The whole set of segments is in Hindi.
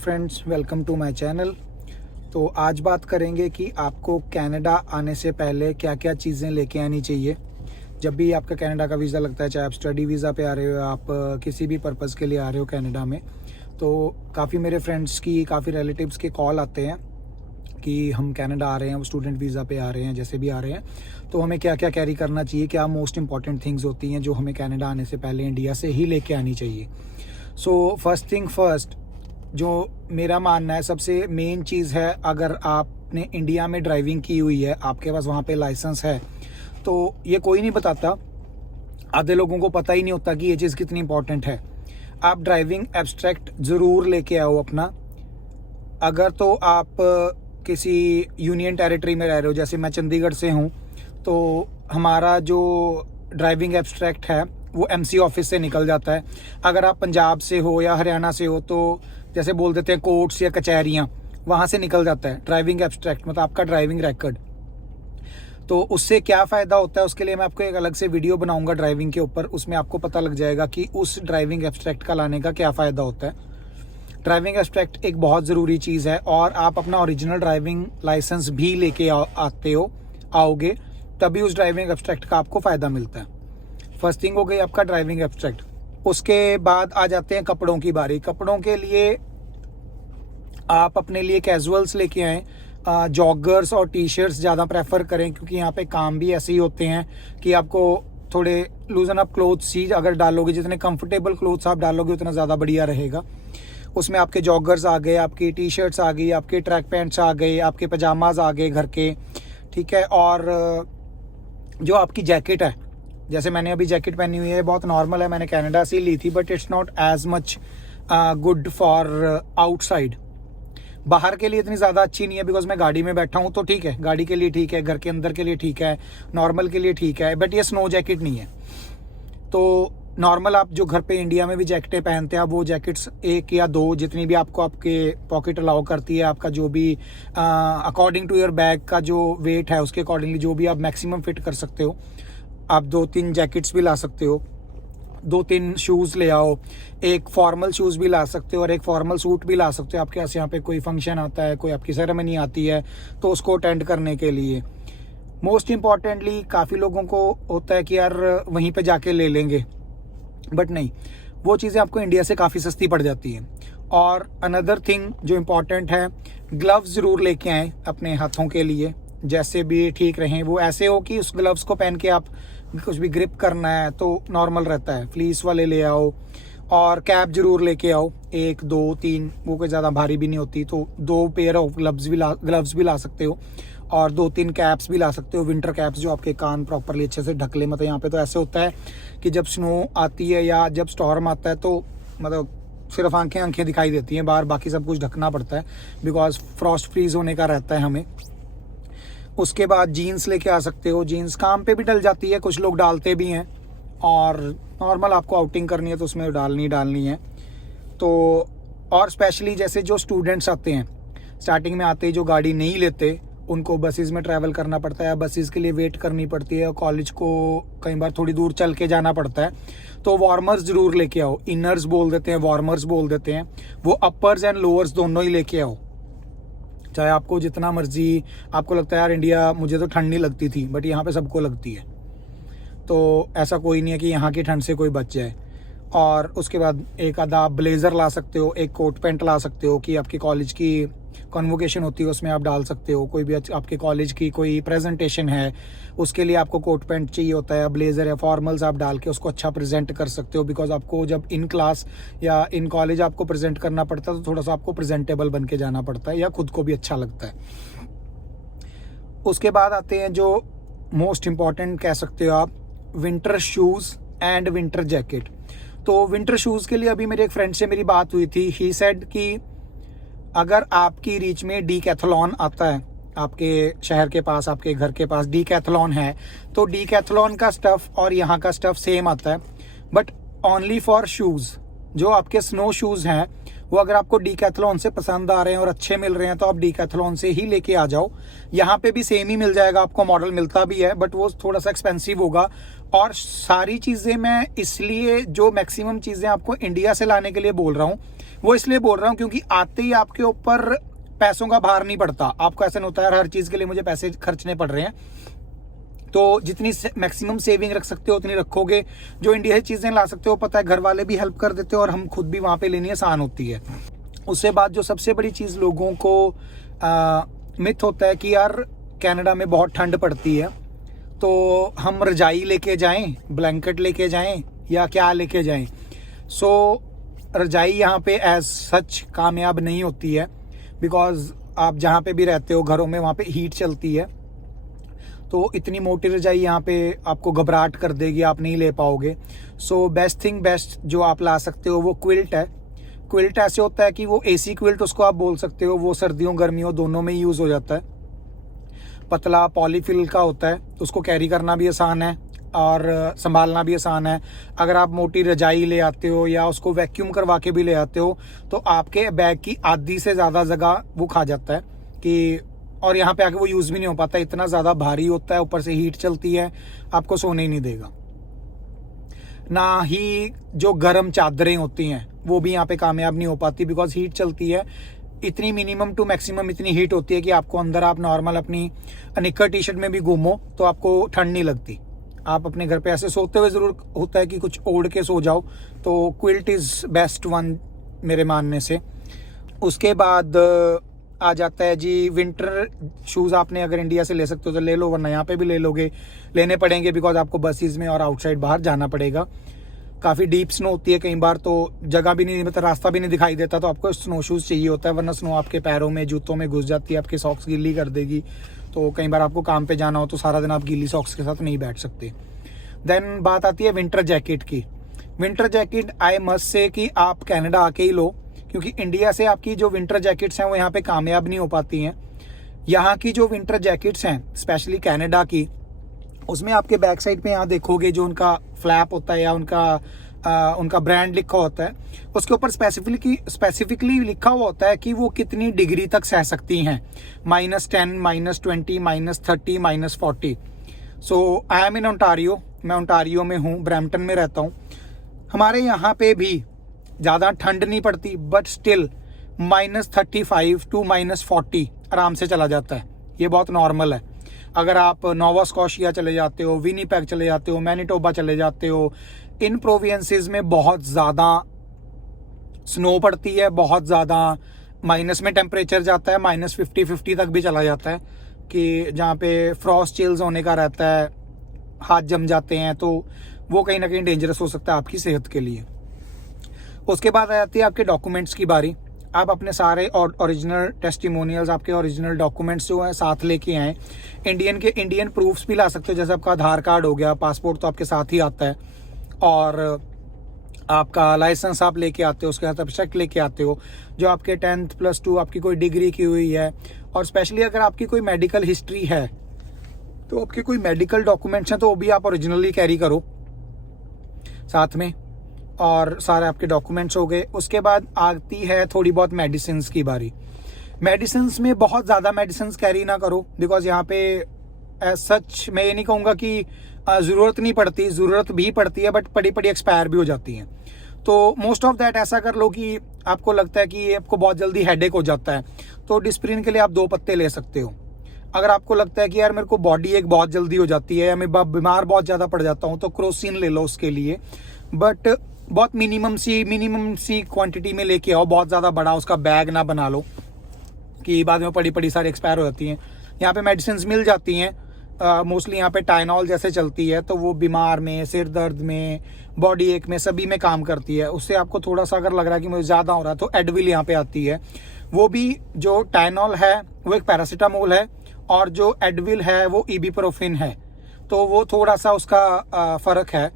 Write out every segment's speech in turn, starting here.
Friends, welcome to my channel. तो आज बात करेंगे कि आपको कनाडा आने से पहले क्या क्या चीज़ें लेके आनी चाहिए। जब भी आपका कनाडा का वीज़ा लगता है, चाहे आप स्टडी वीज़ा पे आ रहे हो, आप किसी भी पर्पज़ के लिए आ रहे हो कनाडा में, तो काफ़ी मेरे फ्रेंड्स की, काफ़ी रिलेटिव्स के कॉल आते हैं कि हम कनाडा आ रहे हैं, वो स्टूडेंट वीज़ा पे आ रहे हैं, जैसे भी आ रहे हैं, तो हमें क्या क्या कैरी करना चाहिए, क्या मोस्ट इंपॉर्टेंट थिंग्स होती हैं जो हमें कनाडा आने से पहले इंडिया से ही लेके आनी चाहिए। सो फर्स्ट थिंग फर्स्ट, जो मेरा मानना है सबसे मेन चीज़ है, अगर आपने इंडिया में ड्राइविंग की हुई है, आपके पास वहाँ पे लाइसेंस है, तो ये कोई नहीं बताता, आधे लोगों को पता ही नहीं होता कि ये चीज़ कितनी इंपॉर्टेंट है। आप ड्राइविंग एब्स्ट्रैक्ट ज़रूर लेके आओ अपना। अगर तो आप किसी यूनियन टेरिटरी में रह रहे हो, जैसे मैं चंडीगढ़ से हूँ, तो हमारा जो ड्राइविंग एब्स्ट्रैक्ट है वो एमसी ऑफिस से निकल जाता है। अगर आप पंजाब से हो या हरियाणा से हो, तो जैसे बोल देते हैं कोर्ट्स या कचहरियाँ, वहाँ से निकल जाता है ड्राइविंग एब्स्ट्रैक्ट, मतलब आपका ड्राइविंग रिकॉर्ड। तो उससे क्या फ़ायदा होता है, उसके लिए मैं आपको एक अलग से वीडियो बनाऊंगा ड्राइविंग के ऊपर, उसमें आपको पता लग जाएगा कि उस ड्राइविंग एब्स्ट्रैक्ट का लाने का क्या फ़ायदा होता है। ड्राइविंग एब्स्ट्रैक्ट एक बहुत ज़रूरी चीज़ है, और आप अपना ओरिजिनल ड्राइविंग लाइसेंस भी लेके आओगे, तभी उस ड्राइविंग एब्स्ट्रैक्ट का आपको फ़ायदा मिलता है। फर्स्ट थिंग हो गई आपका ड्राइविंग एब्स्ट्रैक्ट। उसके बाद आ जाते हैं कपड़ों की बारी। कपड़ों के लिए आप अपने लिए कैजुअल्स लेके आएँ, जॉगर्स और टी शर्ट्स ज़्यादा प्रेफर करें, क्योंकि यहाँ पे काम भी ऐसे ही होते हैं कि आपको थोड़े लूजन अप क्लोथ्स ही अगर डालोगे, जितने कंफर्टेबल क्लोथ्स आप डालोगे उतना ज़्यादा बढ़िया रहेगा। उसमें आपके जॉगर्स आ गए, आपकी टी शर्ट्स आ गई, आपके ट्रैक पैंट्स आ गए, आपके पजामाज आ गए घर के, ठीक है। और जो आपकी जैकेट है, जैसे मैंने अभी जैकेट पहनी हुई है, बहुत नॉर्मल है, मैंने कनाडा से ही ली थी, but it's not as much good for outside. बाहर के लिए इतनी ज़्यादा अच्छी नहीं है, बिकॉज मैं गाड़ी में बैठा हूँ, तो ठीक है, गाड़ी के लिए ठीक है, घर के अंदर के लिए ठीक है, नॉर्मल के लिए ठीक है, बट ये स्नो जैकेट नहीं है। तो नॉर्मल आप जो घर पे इंडिया में भी जैकेटें पहनते हैं, आप वो जैकेट्स एक या दो, जितनी भी आपको आपके पॉकेट अलाउ करती है, आपका जो भी अकॉर्डिंग टू योर बैग का जो वेट है उसके अकॉर्डिंगली जो भी आप मैक्सिमम फिट कर सकते हो, आप 2-3 जैकेट्स भी ला सकते हो, 2-3 शूज़ ले आओ, एक फॉर्मल शूज़ भी ला सकते हो और एक फॉर्मल सूट भी ला सकते हो। आपके पास यहाँ पे कोई फंक्शन आता है, कोई आपकी सेरेमनी आती है, तो उसको अटेंड करने के लिए। मोस्ट इम्पॉर्टेंटली, काफ़ी लोगों को होता है कि यार वहीं पे जाके ले लेंगे, बट नहीं, वो चीज़ें आपको इंडिया से काफ़ी सस्ती पड़ जाती हैं। और अनदर थिंग जो इम्पॉर्टेंट है, ग्लव्स ज़रूर लेके आएँ अपने हाथों के लिए, जैसे भी ठीक रहें, वो ऐसे हो कि उस ग्लव्स को पहन के आप कुछ भी ग्रिप करना है तो नॉर्मल रहता है। फ्लीस वाले ले आओ, और कैप जरूर लेके आओ, 1 2 3, वो कोई ज़्यादा भारी भी नहीं होती, तो 2 पेयर ऑफ ग्लव्स भी ला सकते हो, और 2-3 कैप्स भी ला सकते हो, विंटर कैप्स जो आपके कान प्रॉपरली अच्छे से ढक ले। मतलब यहाँ पे तो ऐसे होता है कि जब स्नो आती है या जब स्टॉर्म आता है, तो मतलब सिर्फ आंखें दिखाई देती हैं बाहर, बाकी सब कुछ ढकना पड़ता है, बिकॉज फ्रॉस्ट फ्रीज होने का रहता है हमें। उसके बाद जीन्स लेके आ सकते हो, जीन्स काम पे भी डल जाती है, कुछ लोग डालते भी हैं, और नॉर्मल आपको आउटिंग करनी है तो उसमें डालनी है। तो और स्पेशली जैसे जो स्टूडेंट्स आते हैं, स्टार्टिंग में आते ही जो गाड़ी नहीं लेते, उनको बसेस में ट्रैवल करना पड़ता है, बसेस के लिए वेट करनी पड़ती है, और कॉलेज को कई बार थोड़ी दूर चल के जाना पड़ता है, तो वार्मर्स ज़रूर लेके आओ। इनर्स बोल देते हैं, वार्मर्स बोल देते हैं, वो अपर्स एंड लोअर्स दोनों ही लेके आओ। चाहे आपको जितना मर्जी आपको लगता है यार इंडिया मुझे तो ठंड नहीं लगती थी, बट यहाँ पे सबको लगती है, तो ऐसा कोई नहीं है कि यहाँ की ठंड से कोई बच जाए। और उसके बाद एक आधा ब्लेज़र ला सकते हो, एक कोट पैंट ला सकते हो कि आपकी कॉलेज की कॉन्वोकेशन होती है उसमें आप डाल सकते हो, कोई भी आपके कॉलेज की कोई प्रेजेंटेशन है उसके लिए आपको कोट पैंट चाहिए होता है, ब्लेज़र या फॉर्मल्स आप डाल के उसको अच्छा प्रेजेंट कर सकते हो, बिकॉज आपको जब इन क्लास या इन कॉलेज आपको प्रेजेंट करना पड़ता है तो थोड़ा सा आपको प्रेजेंटेबल बन के जाना पड़ता है, या खुद को भी अच्छा लगता है। उसके बाद आते हैं जो मोस्ट इम्पॉर्टेंट कह सकते हो आप, winter shoes and winter jacket. तो विंटर शूज़ के लिए अभी मेरे एक फ्रेंड से मेरी बात हुई थी, ही सेड कि अगर आपकी रीच में डीकैथलॉन आता है, आपके शहर के पास, आपके घर के पास डीकैथलॉन है, तो डीकैथलॉन का स्टफ़ और यहाँ का स्टफ़ सेम आता है, बट ओनली फॉर शूज़। जो आपके स्नो शूज़ हैं वो अगर आपको डीकैथलॉन से पसंद आ रहे हैं और अच्छे मिल रहे हैं, तो आप डीकैथलॉन से ही लेके आ जाओ। यहाँ पे भी सेम ही मिल जाएगा आपको, मॉडल मिलता भी है, बट वो थोड़ा सा एक्सपेंसिव होगा। और सारी चीज़ें मैं इसलिए जो मैक्सिमम चीज़ें आपको इंडिया से लाने के लिए बोल रहा हूँ, वो इसलिए बोल रहा हूँ क्योंकि आते ही आपके ऊपर पैसों का भार नहीं पड़ता। आपको ऐसा नहीं होता है हर चीज़ के लिए मुझे पैसे खर्चने पड़ रहे हैं। तो जितनी मैक्सिमम सेविंग रख सकते हो उतनी रखोगे। जो इंडिया से चीज़ें ला सकते हो, पता है घर वाले भी हेल्प कर देते हो और हम खुद भी वहाँ पे लेनी आसान होती है। उससे बाद जो सबसे बड़ी चीज़ लोगों को मिथ होता है कि यार कनाडा में बहुत ठंड पड़ती है, तो हम रजाई लेके जाएं, ब्लैंकेट लेके जाएं या क्या लेके जाएं। सो रजाई यहाँ पे एज सच कामयाब नहीं होती है, बिकॉज आप जहाँ पे भी रहते हो घरों में वहाँ पे हीट चलती है। तो इतनी मोटी रजाई यहाँ पे आपको घबराहट कर देगी, आप नहीं ले पाओगे। सो बेस्ट जो आप ला सकते हो वो क्विल्ट है। क्विल्ट ऐसे होता है कि वो एसी क्विल्ट उसको आप बोल सकते हो, वो सर्दियों गर्मियों दोनों में यूज़ हो जाता है। पतला पॉलीफिल का होता है, उसको कैरी करना भी आसान है और संभालना भी आसान है। अगर आप मोटी रजाई ले आते हो या उसको वैक्यूम करवा के भी ले आते हो तो आपके बैग की आधी से ज़्यादा जगह वो खा जाता है कि, और यहाँ पे आके वो यूज़ भी नहीं हो पाता, इतना ज़्यादा भारी होता है, ऊपर से हीट चलती है, आपको सोने ही नहीं देगा। ना ही जो गर्म चादरें होती हैं वो भी यहाँ पे कामयाब नहीं हो पाती, बिकॉज हीट चलती है। इतनी मिनिमम टू मैक्सिमम इतनी हीट होती है कि आपको अंदर आप नॉर्मल अपनी निक्कर टी शर्ट में भी घूमो तो आपको ठंड नहीं लगती। आप अपने घर पे ऐसे सोते हुए ज़रूर होता है कि कुछ ओढ़ के सो जाओ, तो क्विल्ट इज़ बेस्ट वन मेरे मानने से। उसके बाद आ जाता है जी विंटर शूज़। आपने अगर इंडिया से ले सकते हो तो ले लो, वरना यहाँ पे भी लेने पड़ेंगे, बिकॉज आपको बसेस में और आउटसाइड बाहर जाना पड़ेगा। काफ़ी डीप स्नो होती है कई बार, तो जगह भी नहीं, मतलब रास्ता भी नहीं दिखाई देता, तो आपको स्नो शूज़ चाहिए होता है, वरना स्नो आपके पैरों में जूतों में घुस जाती है, आपके सॉक्स गीली कर देगी। तो कई बार आपको काम पे जाना हो तो सारा दिन आप गीली सॉक्स के साथ नहीं बैठ सकते। देन बात आती है विंटर जैकेट की। Winter jacket I must say कि आप कनाडा आके ही लो, क्योंकि इंडिया से आपकी जो विंटर जैकेट्स हैं वो यहाँ पे कामयाब नहीं हो पाती हैं। यहाँ की जो विंटर जैकेट्स हैं स्पेशली कनाडा की, उसमें आपके बैक साइड पे यहाँ देखोगे जो उनका फ्लैप होता है या उनका ब्रांड लिखा होता है, उसके ऊपर स्पेसिफिकली लिखा हुआ होता है कि वो कितनी डिग्री तक सह सकती हैं, -10, -20, -30, -40। सो आई एम इन ओंटारियो, मैं ओंटारियो में हूँ, ब्रैम्पटन में रहता हूँ। हमारे यहाँ पे भी ज़्यादा ठंड नहीं पड़ती, बट स्टिल -35 टू -40 आराम से चला जाता है। ये बहुत नॉर्मल है। अगर आप नोवा स्कॉशिया चले जाते हो, विनीपेग चले जाते हो, मैनिटोबा चले जाते हो, इन प्रोविंसेस में बहुत ज़्यादा स्नो पड़ती है, बहुत ज़्यादा माइनस में टेम्परेचर जाता है, -50 तक भी चला जाता है, कि जहाँ पे फ्रॉस्ट चिल्स होने का रहता है, हाथ जम जाते हैं, तो वो कहीं ना कहीं डेंजरस हो सकता है आपकी सेहत के लिए। उसके बाद आ जाती है आपके डॉक्यूमेंट्स की बारी। आप अपने सारे ओरिजिनल टेस्टिमोनियल्स, आपके ओरिजिनल डॉक्यूमेंट्स जो हैं साथ लेके आएँ। इंडियन प्रूफ्स भी ला सकते हो, जैसे आपका आधार कार्ड हो गया, पासपोर्ट तो आपके साथ ही आता है, और आपका लाइसेंस आप लेके आते हो, उसके साथ आप चेक लेके आते हो, जो आपके 10th +2 आपकी कोई डिग्री की हुई है, और स्पेशली अगर आपकी कोई मेडिकल हिस्ट्री है तो आपके कोई मेडिकल डॉक्यूमेंट्स हैं तो वो भी आप ओरिजिनली कैरी करो साथ में, और सारे आपके डॉक्यूमेंट्स हो गए। उसके बाद आती है थोड़ी बहुत मेडिसिन्स की बारी। मेडिसिन्स में बहुत ज़्यादा मेडिसिन्स कैरी ना करो, बिकॉज यहाँ पे सच मैं ये नहीं कहूँगा कि ज़रूरत नहीं पड़ती, ज़रूरत भी पड़ती है, बट पड़ी एक्सपायर भी हो जाती हैं। तो मोस्ट ऑफ दैट ऐसा कर लो कि आपको लगता है कि आपको बहुत जल्दी हेडेक हो जाता है, तो डिस्प्रिन के लिए आप 2 पत्ते ले सकते हो। अगर आपको लगता है कि यार मेरे को बॉडी एक बहुत जल्दी हो जाती है या मैं बीमार बहुत ज़्यादा पड़ जाता हूँ, तो क्रोसिन ले लो उसके लिए, बट बहुत मिनिमम सी क्वांटिटी में लेके आओ। बहुत ज़्यादा बड़ा उसका बैग ना बना लो कि बाद में पड़ी सारी एक्सपायर हो जाती हैं। यहाँ पे मेडिसिन मिल जाती हैं, मोस्टली यहाँ पे टाइनॉल जैसे चलती है, तो वो बीमार में, सिर दर्द में, बॉडी एक में, सभी में काम करती है। उससे आपको थोड़ा सा अगर लग रहा है कि मुझे ज़्यादा हो रहा है तो एडविल यहाँ पे आती है। वो भी जो टाइनॉल है वो एक पैरासीटामोल है, और जो एडविल है वो इबुप्रोफेन है, तो वो थोड़ा सा उसका फ़र्क है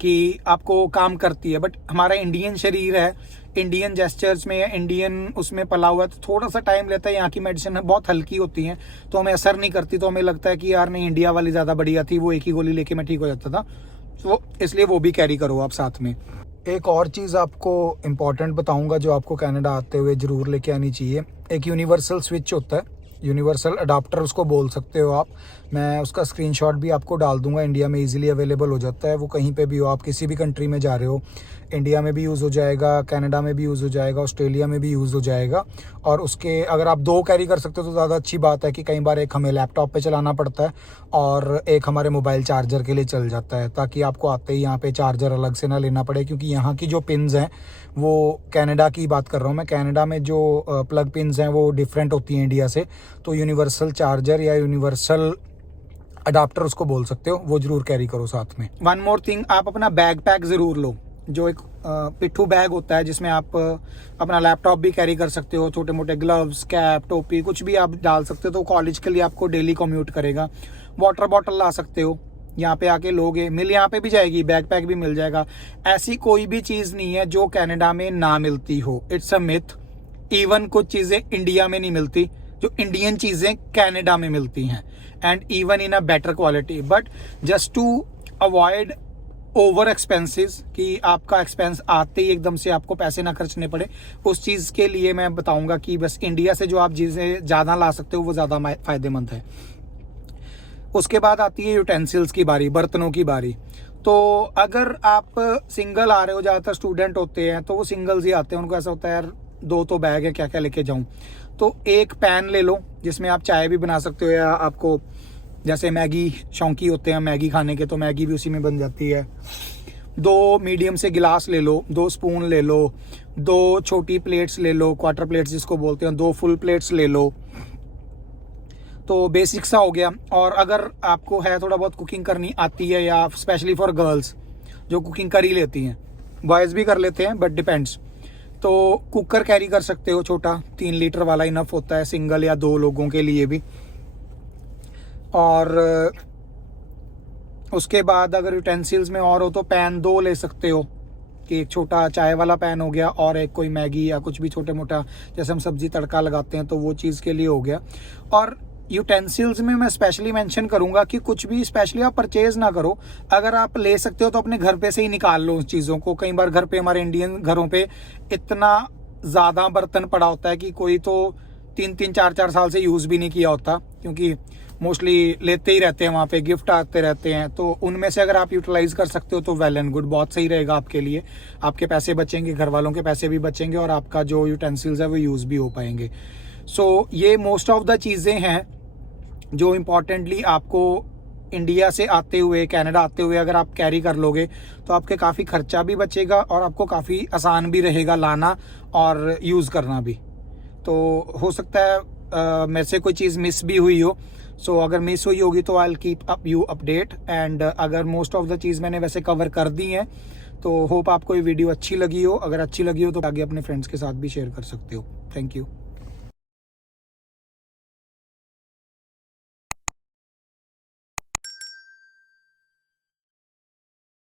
कि आपको काम करती है। बट हमारा इंडियन शरीर है, इंडियन जेस्चर्स में या इंडियन उसमें पला हुआ है, तो थोड़ा सा टाइम लेता है। यहाँ की मेडिसिन बहुत हल्की होती हैं, तो हमें असर नहीं करती, तो हमें लगता है कि यार नहीं, इंडिया वाली ज़्यादा बढ़िया थी, वो एक ही गोली लेके मैं ठीक हो जाता था, तो इसलिए वो भी कैरी करो आप साथ में। एक और चीज़ आपको इम्पॉर्टेंट बताऊंगा जो आपको कनाडा आते हुए ज़रूर लेके आनी चाहिए। एक यूनिवर्सल स्विच होता है, यूनिवर्सल अडाप्टर उसको बोल सकते हो आप। मैं उसका स्क्रीनशॉट भी आपको डाल दूंगा, इंडिया में इजीली अवेलेबल हो जाता है, वो कहीं पे भी हो, आप किसी भी कंट्री में जा रहे हो, इंडिया में भी यूज़ हो जाएगा, कनाडा में भी यूज़ हो जाएगा, ऑस्ट्रेलिया में भी यूज़ हो जाएगा। और उसके अगर आप 2 कैरी कर सकते हो तो ज़्यादा अच्छी बात है कि कई बार एक हमें लैपटॉप पे चलाना पड़ता है और एक हमारे मोबाइल चार्जर के लिए चल जाता है, ताकि आपको आते ही यहाँ पे चार्जर अलग से ना लेना पड़े। क्योंकि यहाँ की जो पिन्स हैं वो, कनाडा की बात कर रहा हूँ मैं, कनाडा में जो प्लग पिन्स हैं वो डिफरेंट होती हैं इंडिया से। तो यूनिवर्सल चार्जर या यूनिवर्सल अडाप्टर उसको बोल सकते हो, वो जरूर कैरी करो साथ में। वन मोर थिंग, आप अपना बैग पैक ज़रूर लो, जो एक पिट्ठू बैग होता है जिसमें आप अपना लैपटॉप भी कैरी कर सकते हो, छोटे मोटे ग्लव्स, कैप, टोपी, कुछ भी आप डाल सकते हो। तो कॉलेज के लिए आपको डेली कम्यूट करेगा। वाटर बॉटल ला सकते हो, यहाँ पे आके लोगे, मिल यहाँ पे भी जाएगी, बैग पैक भी मिल जाएगा। ऐसी कोई भी चीज़ नहीं है जो कनाडा में ना मिलती हो, इट्स अ मिथ। इवन कुछ चीज़ें इंडिया में नहीं मिलती जो इंडियन चीज़ें कनाडा में मिलती हैं, and even in a better quality. But just to avoid over expenses, कि आपका एक्सपेंस आते ही एकदम से आपको पैसे ना खर्चने पड़े, उस चीज़ के लिए मैं बताऊंगा कि बस इंडिया से जो आप चीज़ें ज़्यादा ला सकते हो वो ज़्यादा फ़ायदेमंद है। उसके बाद आती है यूटेंसिल्स की बारी, बर्तनों की बारी। तो अगर आप सिंगल आ रहे हो, ज़्यादातर स्टूडेंट होते हैं तो वो सिंगल्स ही आते हैं, उनको ऐसा होता है यार 2 तो बैग है, क्या क्या लेके जाऊं। तो एक पैन ले लो जिसमें आप चाय भी बना सकते हो, या आपको जैसे मैगी शौकी होते हैं मैगी खाने के, तो मैगी भी उसी में बन जाती है। 2 मीडियम से गिलास ले लो, 2 स्पून ले लो, 2 छोटी प्लेट्स ले लो, क्वार्टर प्लेट्स जिसको बोलते हैं, 2 फुल प्लेट्स ले लो। तो बेसिक सा हो गया। और अगर आपको है थोड़ा बहुत कुकिंग करनी आती है, या स्पेशली फॉर गर्ल्स जो कुकिंग कर ही लेती हैं, बॉयज़ भी कर लेते हैं बट डिपेंड्स, तो कुकर कैरी कर सकते हो, छोटा 3 लीटर वाला इनफ होता है सिंगल या 2 लोगों के लिए भी। और उसके बाद अगर यूटेंसिल्स में और हो तो पैन 2 ले सकते हो, कि एक छोटा चाय वाला पैन हो गया और एक कोई मैगी या कुछ भी छोटे मोटा जैसे हम सब्जी तड़का लगाते हैं तो वो चीज़ के लिए हो गया। और यूटेंसिल्स में मैं स्पेशली मेंशन करूंगा कि कुछ भी स्पेशली आप परचेज ना करो। अगर आप ले सकते हो तो अपने घर पे से ही निकाल लो उस चीज़ों को। कई बार घर पे, हमारे इंडियन घरों पे इतना ज़्यादा बर्तन पड़ा होता है कि कोई तो 3-3, 4-4 साल से यूज़ भी नहीं किया होता, क्योंकि मोस्टली लेते ही रहते हैं, वहाँ पे गिफ्ट आते रहते हैं। तो उनमें से अगर आप यूटिलाइज कर सकते हो तो वेल एंड गुड, बहुत सही रहेगा आपके लिए। आपके पैसे बचेंगे, घर वालों के पैसे भी बचेंगे, और आपका जो यूटेंसिल्स है वो यूज़ भी हो पाएंगे। सो ये मोस्ट ऑफ द चीज़ें हैं जो इम्पॉर्टेंटली आपको इंडिया से आते हुए, कनाडा आते हुए अगर आप कैरी कर लोगे तो आपके काफ़ी खर्चा भी बचेगा और आपको काफ़ी आसान भी रहेगा लाना और यूज़ करना भी। तो हो सकता है मेरे से कोई चीज़ मिस भी हुई हो, सो अगर मिस हुई होगी तो I will keep up you update. And अगर मोस्ट ऑफ द चीज़ मैंने वैसे कवर कर दी है तो होप आपको ये वीडियो अच्छी लगी हो। अगर अच्छी लगी हो तो आगे अपने फ्रेंड्स के साथ भी शेयर कर सकते हो। Thank you.